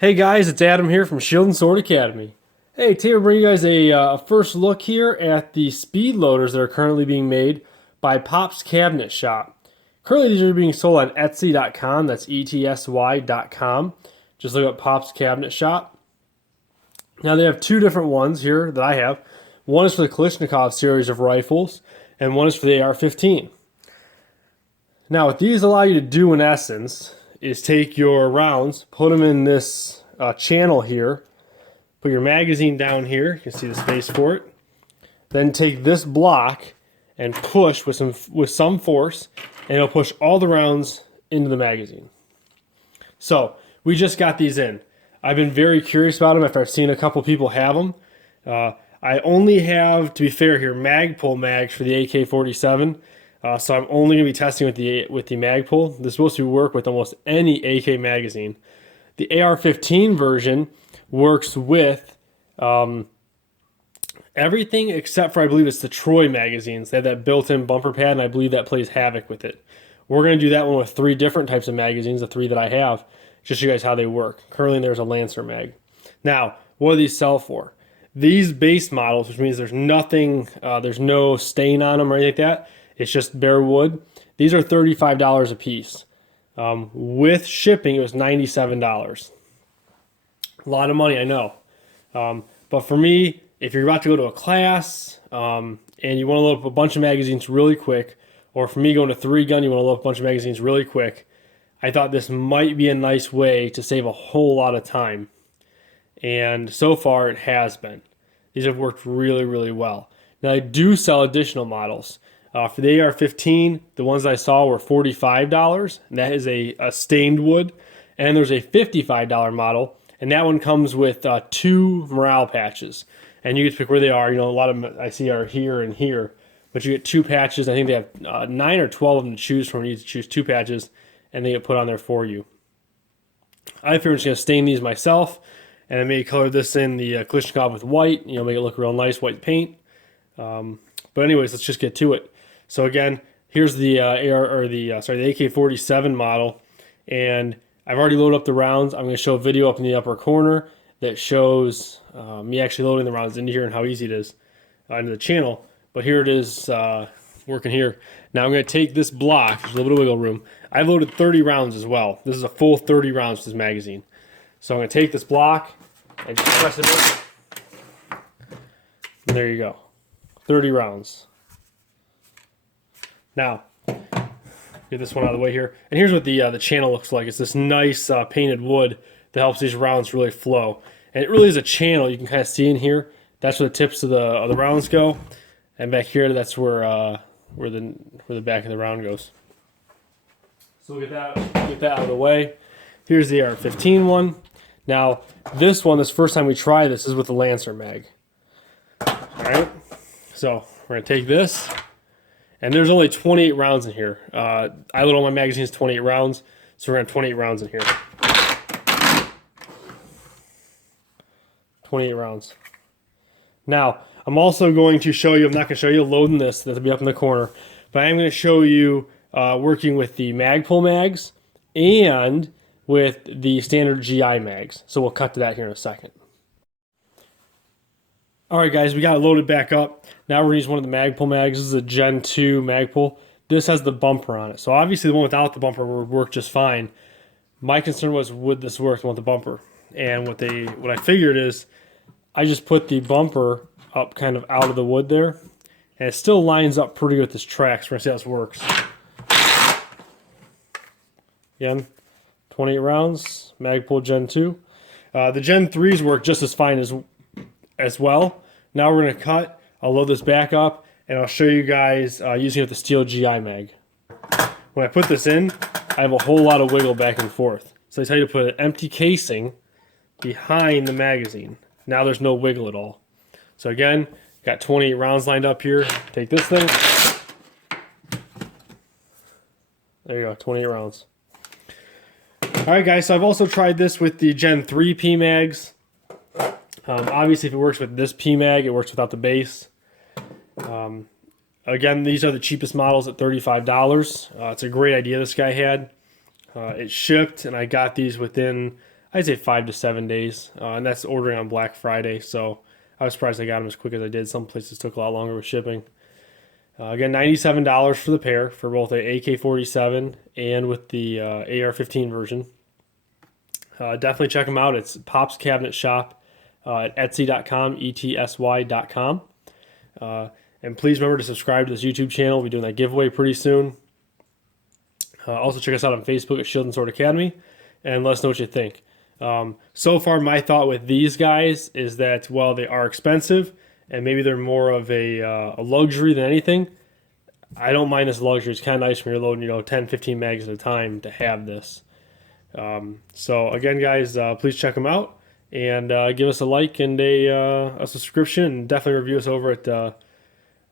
Hey guys, it's Adam here from Shield and Sword Academy. Hey, today we're bringing you guys a first look here at the speed loaders that are currently being made by PopsCabinet Shop. Currently these are being sold on Etsy.com, that's ETSY.com. Just look up Pop's Cabinet Shop. Now they have two different ones here that I have. One is for the Kalashnikov series of rifles, and one is for the AR-15. Now what these allow you to do in essence is take your rounds, put them in this channel here, put your magazine down here, you can see the space for it, then take this block and push with some force, and it'll push all the rounds into the magazine. So we just got these in. I've been very curious about them after I've seen a couple people have them. I only have, to be fair here, Magpul mags for the AK-47. So I'm only going to be testing with the Magpul. This is supposed to work with almost any AK magazine. The AR-15 version works with everything except for, I believe it's the Troy magazines. They have that built-in bumper pad, and I believe that plays havoc with it. We're going to do that one with 3 different types of magazines, the 3 that I have, just to show you guys how they work. Currently there's a Lancer mag. Now, what do these sell for? These base models, which means there's nothing, there's no stain on them or anything like that, it's just bare wood. These are $35 a piece. With shipping, it was $97. A lot of money, I know. But for me, if you're about to go to a class and you want to load up a bunch of magazines really quick, or for me going to 3-gun, you want to load up a bunch of magazines really quick, I thought this might be a nice way to save a whole lot of time. And so far, it has been. These have worked really, really well. Now, I do sell additional models. For the AR-15, the ones I saw were $45, and that is a stained wood. And there's a $55 model, and that one comes with 2 morale patches. And you get to pick where they are. You know, a lot of them I see are here and here, but you get 2 patches. I think they have 9 or 12 of them to choose from. You need to choose 2 patches, and they get put on there for you. I figured I'm just going to stain these myself, and I may color this in the Kalashnikov with white, you know, make it look real nice, white paint. But anyways, let's just get to it. So again, here's the the AK-47 model, and I've already loaded up the rounds. I'm going to show a video up in the upper corner that shows me actually loading the rounds into here and how easy it is into the channel. But here it is working here. Now I'm going to take this block. There's a little bit of wiggle room. I've loaded 30 rounds as well. This is a full 30 rounds to this magazine. So I'm going to take this block and just press it in. And there you go. 30 rounds. Now, get this one out of the way here. And here's what the channel looks like. It's this nice painted wood that helps these rounds really flow. And it really is a channel. You can kind of see in here. That's where the tips of the rounds go. And back here, that's where the back of the round goes. So we'll get that out of the way. Here's the AR-15 one. Now, this first time we try this is with the Lancer mag. All right. So we're going to take this. And there's only 28 rounds in here. I load all my magazines 28 rounds, so we're going to have 28 rounds in here. 28 rounds. Now, I'm also going to show you, I'm not going to show you loading this, that'll be up in the corner, but I am going to show you working with the Magpul mags and with the standard GI mags. So we'll cut to that here in a second. Alright guys, we got it loaded back up. Now we're going to use one of the Magpul mags. This is a Gen 2 Magpul. This has the bumper on it. So obviously the one without the bumper would work just fine. My concern was, would this work with the bumper? And what I figured is, I just put the bumper up kind of out of the wood there. And it still lines up pretty good with this track. So we're going to see how this works. Again, 28 rounds, Magpul Gen 2. The Gen 3s work just as fine as well. Now we're going to cut. I'll load this back up, and I'll show you guys using it with the steel GI mag. When I put this in, I have a whole lot of wiggle back and forth. So I tell you to put an empty casing behind the magazine. Now there's no wiggle at all. So again, got 28 rounds lined up here. Take this thing. There you go, 28 rounds. Alright guys, so I've also tried this with the Gen 3 P mags. Obviously, if it works with this PMAG, it works without the base. Again, these are the cheapest models at $35. It's a great idea this guy had. It shipped, and I got these within I'd say 5 to 7 days, and that's ordering on Black Friday. So I was surprised I got them as quick as I did. Some places took a lot longer with shipping. Again, $97 for the pair for both a AK-47 and with the AR-15 version. Definitely check them out. It's PopsCabinet Shop at Etsy.com, ETSY.com. And please remember to subscribe to this YouTube channel. We'll be doing that giveaway pretty soon. Also check us out on Facebook at Shield and Sword Academy, and let us know what you think. So far, my thought with these guys is that while they are expensive and maybe they're more of a luxury than anything, I don't mind this luxury. It's kind of nice when you're loading 10, 15 mags at a time to have this. So again, guys, please check them out and give us a like and a subscription, and definitely review us over at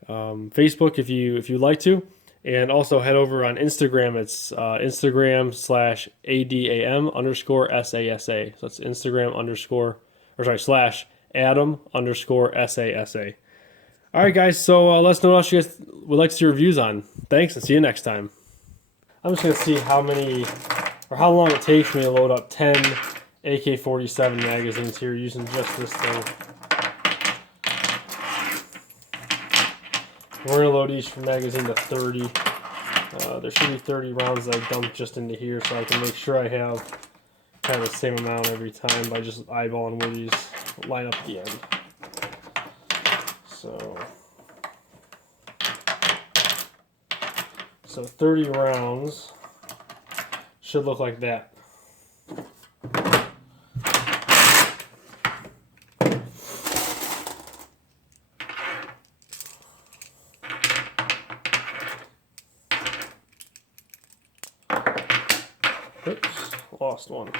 Facebook if you'd like to. And also head over on Instagram. It's Instagram/ADAM_SASA. So it's Instagram/Adam_SASA. All right, guys. So let us know what else you guys would like to see reviews on. Thanks, and see you next time. I'm just gonna see how long it takes me to load up 10 AK-47 magazines here using just this thing. We're going to load each magazine to 30. There should be 30 rounds that I dump just into here, so I can make sure I have kind of the same amount every time by just eyeballing where these line up at the end. So 30 rounds should look like that. Oops, lost one.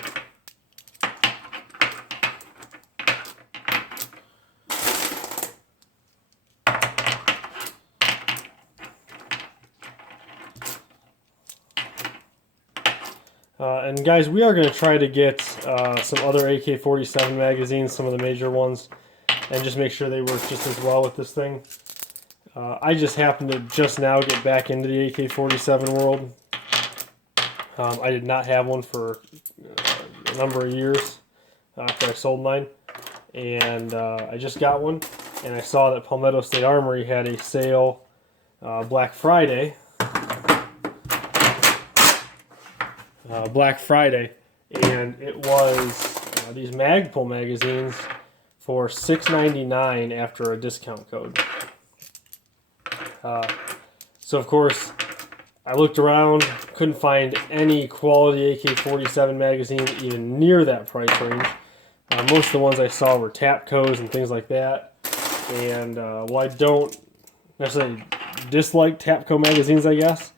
And guys, we are going to try to get some other AK-47 magazines, some of the major ones, and just make sure they work just as well with this thing. I just happened to just now get back into the AK-47 world. I did not have one for a number of years after I sold mine, and I just got one, and I saw that Palmetto State Armory had a sale Black Friday, and it was these Magpul magazines for $6.99 after a discount code. So of course, I looked around, couldn't find any quality AK-47 magazine even near that price range. Most of the ones I saw were Tapcos and things like that. And while I don't necessarily dislike Tapco magazines, I guess,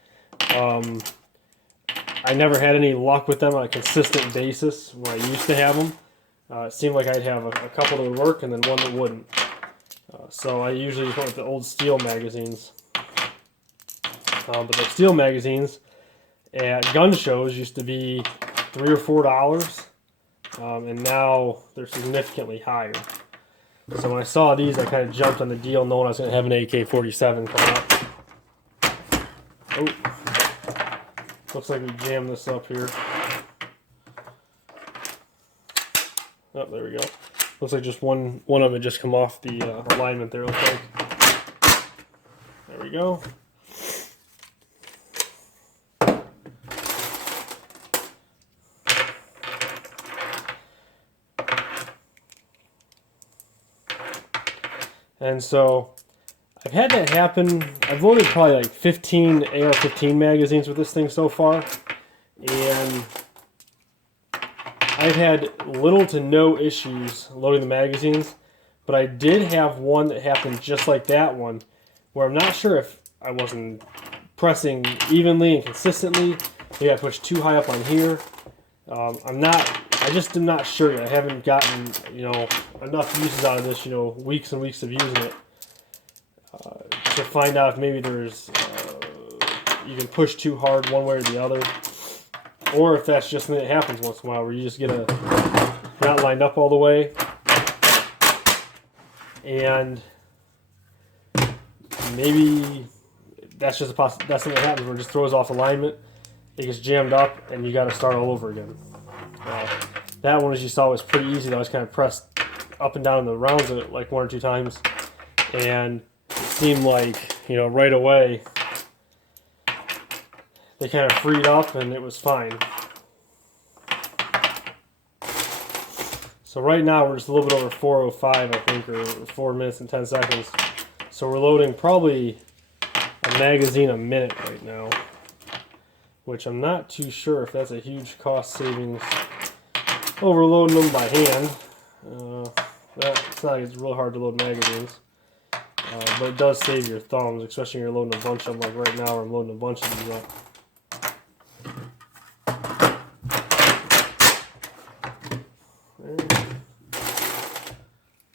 I never had any luck with them on a consistent basis when I used to have them. It seemed like I'd have a couple that would work and then one that wouldn't. So I usually just went with the old steel magazines. But the steel magazines at gun shows used to be $3 or $4, and now they're significantly higher. So when I saw these, I kind of jumped on the deal knowing I was going to have an AK-47 coming up. Oh, looks like we jammed this up here. Oh, there we go. Looks like just one of them had just come off the alignment there. Looks like. There we go. And so I've had that happen. I've loaded probably like 15 AR-15 magazines with this thing so far, and I've had little to no issues loading the magazines, but I did have one that happened just like that one, where I'm not sure if I wasn't pressing evenly and consistently. Maybe I pushed too high up on here. I just am not sure yet. I haven't gotten, enough uses out of this, weeks and weeks of using it to find out if maybe there's, you can push too hard one way or the other, or if that's just something that happens once in a while where you just get not lined up all the way, and maybe that's just that's something that happens where it just throws off alignment, it gets jammed up, and you got to start all over again. That one, as you saw, was pretty easy. I was kind of pressed up and down in the rounds of it like 1 or 2 times, and it seemed like, you know, right away they kind of freed up and it was fine. So right now we're just a little bit over 4:05, I think, or 4 minutes and 10 seconds. So we're loading probably a magazine a minute right now, which I'm not too sure if that's a huge cost savings over loading them by hand. It's not like it's real hard to load magazines, but it does save your thumbs, especially when you're loading a bunch of them, like right now where I'm loading a bunch of these up.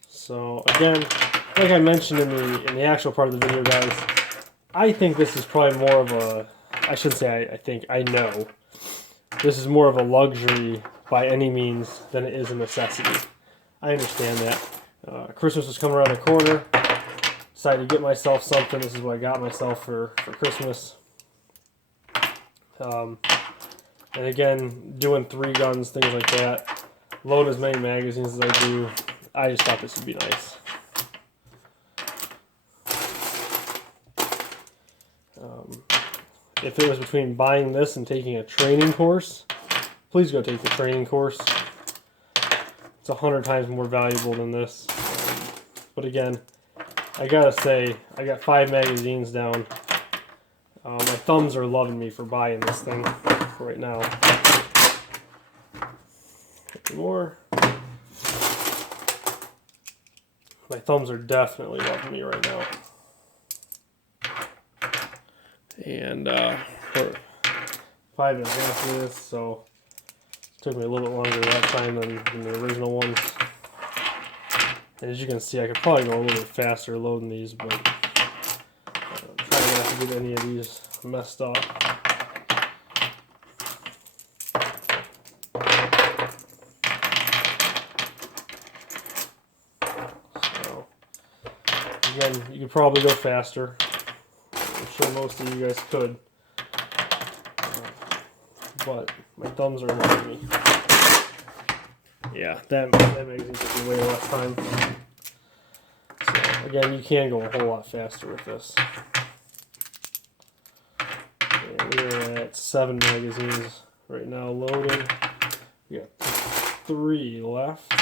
So again, like I mentioned in the actual part of the video, guys, I think this is probably more of a, I shouldn't say I think, I know this is more of a luxury by any means than it is a necessity. I understand that. Christmas was coming around the corner. Decided to get myself something. This is what I got myself for Christmas. And again, doing 3 guns, things like that. Load as many magazines as I do. I just thought this would be nice. If it was between buying this and taking a training course, please go take the training course. It's 100 times more valuable than this. But again, I gotta say, I got 5 magazines down. My thumbs are loving me for buying this thing right now. More. My thumbs are definitely loving me right now. And 5.5 minutes, so it took me a little bit longer that time than the original ones. And as you can see, I could probably go a little bit faster loading these, but I'm trying not to get any of these messed up. So, again, you could probably go faster. I'm sure most of you guys could. But my thumbs are loving me. Yeah, that magazine took me way less time. So, again, you can go a whole lot faster with this. And we're at 7 magazines right now loading. We got 3 left.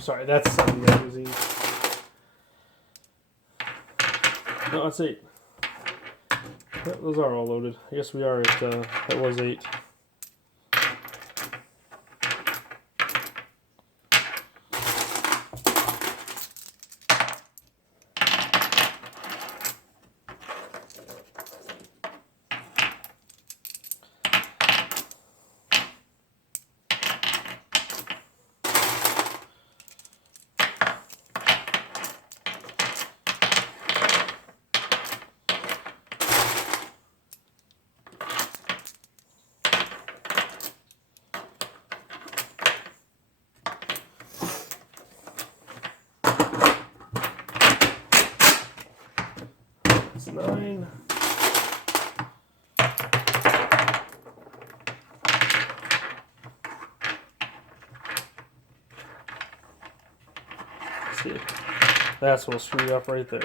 Sorry, that's 7 magazines. No, that's 8. Yeah, those are all loaded. I guess we are at, that was 8. That's 9. Let's see. That's what'll screw you up right there.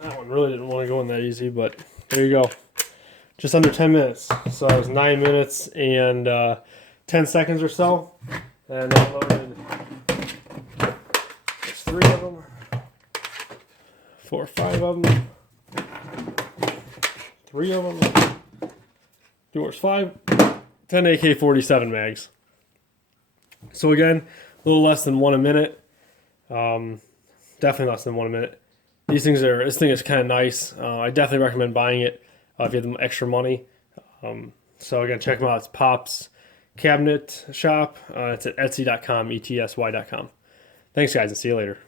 That one really didn't want to go in that easy, but there you go. Just under 10 minutes. So it was 9 minutes and 10 seconds or so. And I loaded 3 of them, 4 or 5 of them, 3 of them, 2 5, 10 AK-47 mags. So again, a little less than 1 a minute. Definitely less than 1 a minute. This thing is kind of nice. I definitely recommend buying it if you have the extra money. So again, check them out. It's PopsCabinet Shop. It's at etsy.com, etsy.com. Thanks, guys, and see you later.